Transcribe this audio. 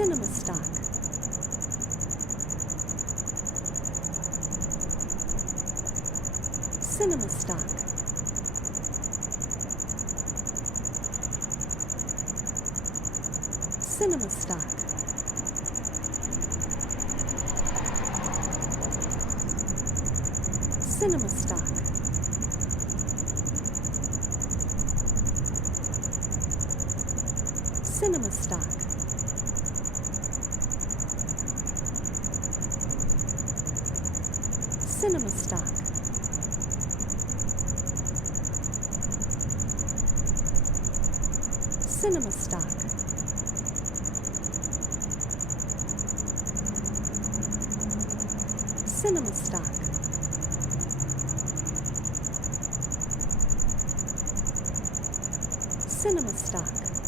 Cinema stock. Cinema stock. Cinema stock. Cinema stock. Cinema stock. Cinema stock. Cinema stock. Cinema stock. Cinema stock.